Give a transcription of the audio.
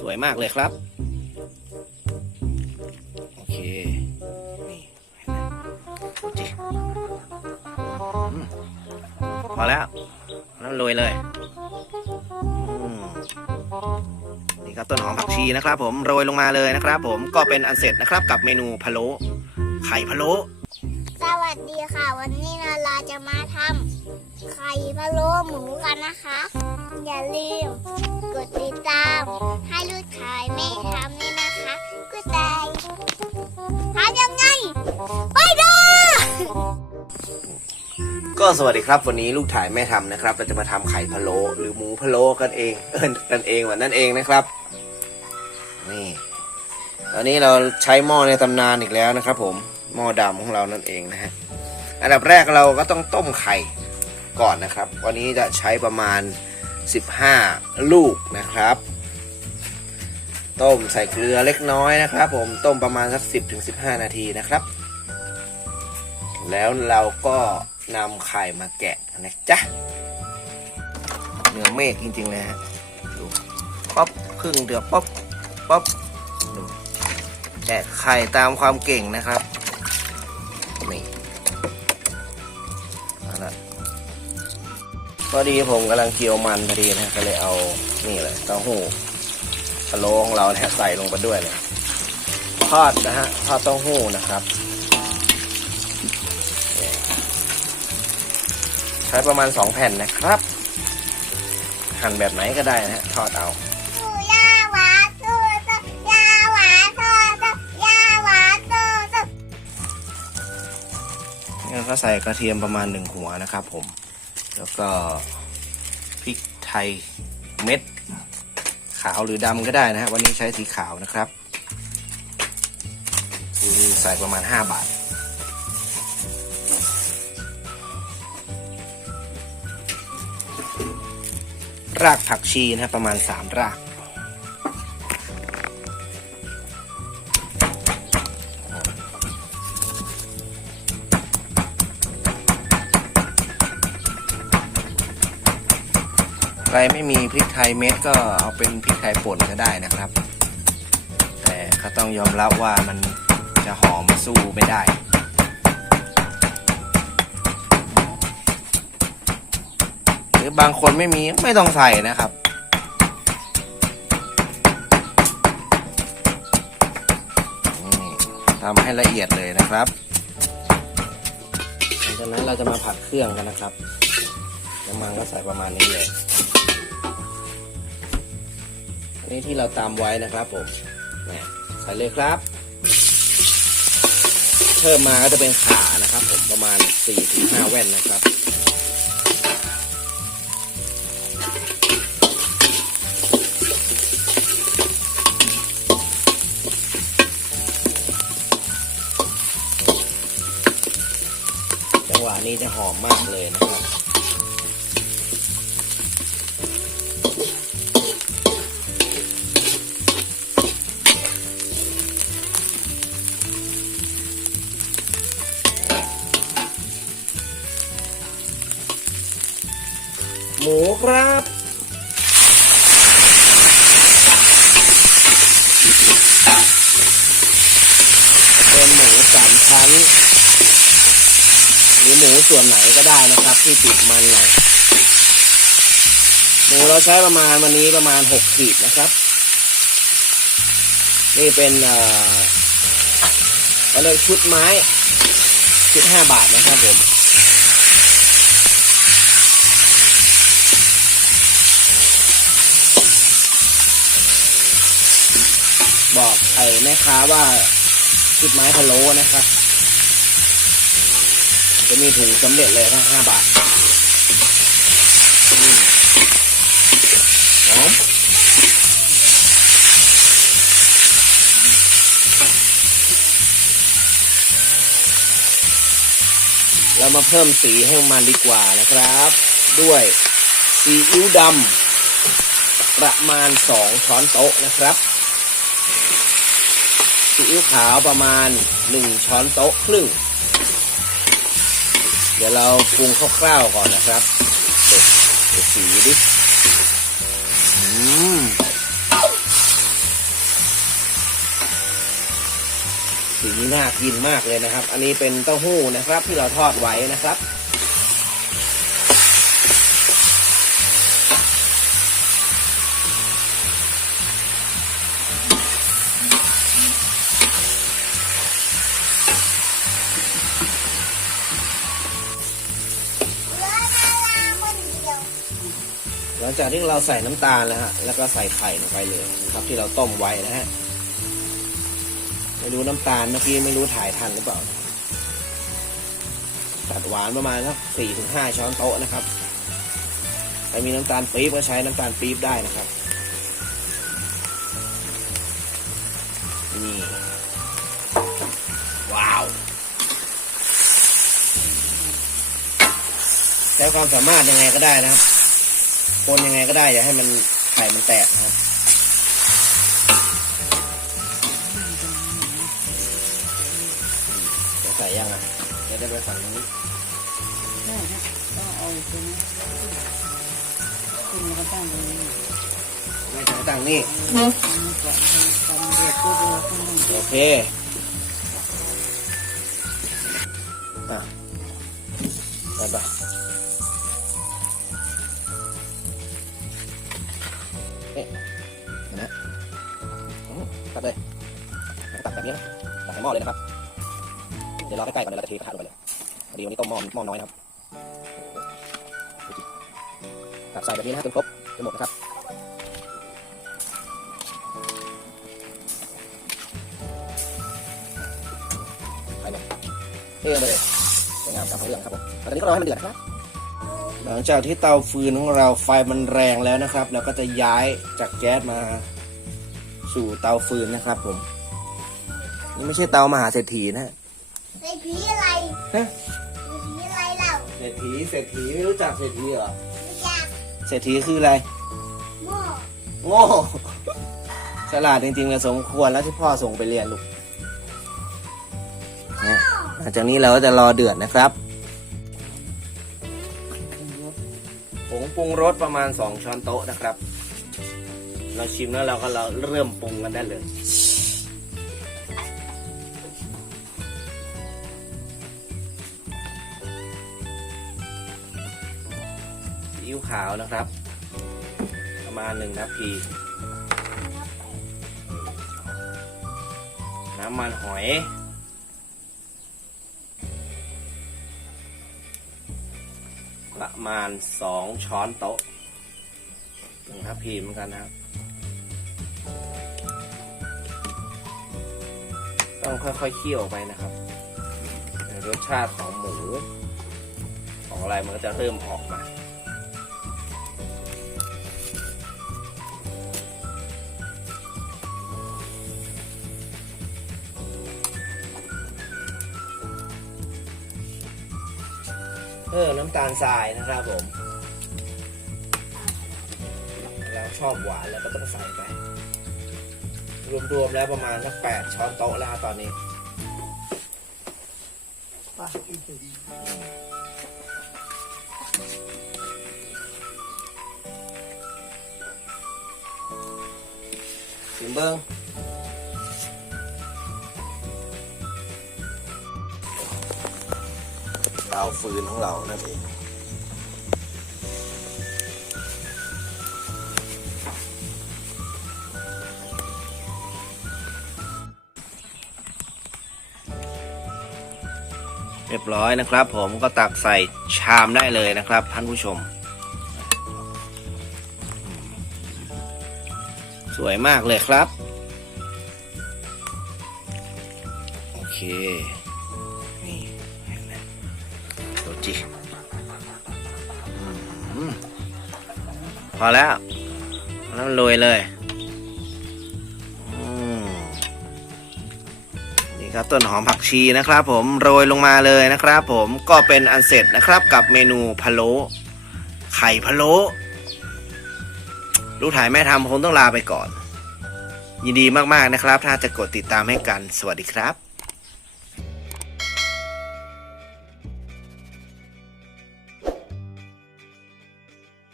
สวยมากเลยครับโอเคนี่จิอืมพอแล้วแล้วโรยเลยนี่ครับต้นหอมผักชีนะครับ ผมโรยลงมาเลยนะครับ ผมก็เป็นอันเสร็จนะครับ กับเมนูพะโล้ไข่พะโล้สวัสดีค่ะ วันนี้นาราจะมาทำ ไข่พะโล้หมูกันนะคะ อย่าลืมกดติดตาม ให้ลูกขายไม่ทำนี่นะคะก็ได้ทำยังไง ไปดูก็สวัสดีครับ วันนี้ลูกถ่ายแม่ทำนะครับ เราจะมาทำไข่พะโล้หรือหมูพะโล้กันเองเอินกันเองวันนั่นเองนะครับนี่ตอนนี้เราใช้หม้อในตำนานอีกแล้วนะครับ ผมหม้อดำของเรานั่นเองนะฮะอันดับแรกเราก็ต้องต้มไข่ ก่อนนะครับ วันนี้จะใช้ประมาณ 15 ลูกนะครับ ต้มใส่เกลือเล็กน้อยนะครับ ผมต้มประมาณสัก 10-15 นาทีนะครับ แล้วเราก็นำไข่มาแกะนะจ๊ะเหนือเมฆจริงๆเลยฮะดูป๊อปครึ่งเดือบป๊อปป๊อปดูแกะไข่ตามความเก่งนะครับ พอดีผมกำลังเคี่ยวมันพอดีนะก็เลยเอานี่เลยเต้าหู้พะโล้ของเราเนี่ยใส่ลงไปด้วยเลยทอดนะฮะทอดเต้าหู้นะครับใช้ประมาณ2แผ่นนะครับ หั่นแบบไหนก็ได้นะฮะทอดเอาสูยาหวาสูตยาหวาสูตยาหวาสูตงั้นก็ใส่กระเทียมประมาณ1หัวนะครับผม แล้วก็พริกไทยเม็ด ขาวหรือดำก็ได้นะฮะวันนี้ใช้สีขาวนะครับคือใส่ประมาณ 5 บาทรากผักชีนะครับประมาณ 3 ราก ไม่มีพริกไทยเม็ดก็เอาเป็นพริกไทยป่นก็ได้นะครับ แต่ก็ต้องยอมรับว่ามันจะหอมสู้ไม่ได้หรือบางคนไม่มีไม่ต้องใส่นะครับทำให้ละเอียดเลยนะครับหลังจากนั้นเราจะมาผัดเครื่องกันนะครับน้ำมันก็ใส่ประมาณนี้เลย นนี้ที่เราตามไว้นะครับผมใส่เลยครับ เพิ่มมาก็จะเป็นขานะครับผมประมาณ4-5แว่นนะครับจังหวะนี้จะหอมมากเลยนะครับ ครับ เป็นหมูสามชั้น หรือหมูส่วนไหนก็ได้นะครับ ที่ติดมันหน่อยหมูเราใช้ประมาณวันนี้ประมาณหกขีดนะครับ นี่เป็นเอ่อเขาเรียกชุดไม้ชุดห้าบาทนะครับผม บอกไอ้แม่ค้าว่าชุดไม้พะโล้นะครับ จะมีถุงสำเร็จเลยทั้งห้าบาทอืมหอมเรามาเพิ่มสีให้มันดีกว่านะครับ ด้วยซีอิ๊วดำประมาณ 2 ช้อนโต๊ะนะครับ ซีอิ๊วขาวประมาณ 1 ช้อนโต๊ะครึ่ง เดี๋ยวเราปรุงคร่าวๆก่อนนะครับเด็ดสีดิสีน่ากินมากเลยนะครับ อันนี้เป็นเต้าหู้นะครับ ที่เราทอดไว้นะครับ จากที่เราใส่น้ำตาลแล้วฮะ แล้วก็ใส่ไข่ลงไปเลยครับ ที่เราต้มไว้นะฮะ ไม่รู้น้ำตาลเมื่อกี้ไม่รู้ถ่ายทันหรือเปล่า ตัดหวานประมาณสักสี่ถึงห้าช้อนโต๊ะนะครับใครมีน้ำตาลปี๊บก็ใช้น้ำตาลปี๊บได้นะครับ นี่ ว้าว ใช้ความสามารถยังไงก็ได้นะครับ คนยังไงก็ได้อย่าให้มันไข่มันแตกนะครับจะใส่ยังอะจะได้ไปฝั่งนู้นได้นะต้องเอาตัวนี้ขึ้นมาตั้งตรงนี้ไม่ใช่ตั้งนี่โอเคอะไปไป ตัดเลยตัดแบบนี้ตัดให้หม้อเลยนะครับ เดี๋ยวรอใกล้ๆก่อนเดี๋ยวเราจะเทกระทะลงไปเลยพอดีวันนี้ต้มหม้อหม้อน้อยนะครับตัดใส่แบบนี้นะจนครบจนหมดนะครับไปเลยเทไปเลยสวยงามตามของเรื่องครับผมตอนนี้ก็รอให้มันเดือดนะครับหลังจากที่เตาฟืนของเราไฟมันแรงแล้วนะครับ เราก็จะย้ายจากแก๊สมา สู่เตาฟืนนะครับ ผมนี่ไม่ใช่เตามหาเศรษฐีนะไอ้ผีอะไรฮะไอ้ผีอะไรเล่าเศรษฐีเศรษฐีไม่รู้จักเศรษฐีเหรอไม่อยากเศรษฐีคืออะไรหม้อโง่ ฉลาดจริงๆเลยสมควรแล้วที่พ่อส่งไปเรียนลูกเนี่ยหลังจากนี้เราก็จะรอเดือดนะครับผงปรุงรสประมาณ 2 ช้อนโต๊ะนะครับ เราชิมแล้วเราก็เราเริ่มปรุงกันได้เลยซีอิ๊วขาวนะครับ ประมาณหนึ่งนาทีน้ำมันหอยประมาณสองช้อนโต๊ะหนึ่งทัพพีเหมือนกันนะครับ ต้องค่อยๆเคี่ยวไปนะครับ รสชาติของหมู ของอะไรมันก็จะเริ่มออกมาเออน้ำตาลทรายนะครับผม เราชอบหวานแล้วก็ต้องใส่ไป รวมๆแล้วประมาณสักแปดช้อนโต๊ะแล้วครับตอนนี้ป้าอีกทีชิมเบิ้งเตาฟืนของเรานั่นเอง เรียบร้อยนะครับ ผมก็ตักใส่ชามได้เลยนะครับ ท่านผู้ชม สวยมากเลยครับ โอเคนี่เห็นไหมดูจิพอแล้วแล้วโรยเลย ครับต้นหอมผักชีนะครับ ผมโรยลงมาเลยนะครับ ผมก็เป็นอันเสร็จนะครับกับเมนูพะโล้ไข่พะโล้ลูกถ่ายแม่ทำคงต้องลาไปก่อน ยินดีมากๆนะครับ ถ้าจะกดติดตามให้กัน สวัสดีครับ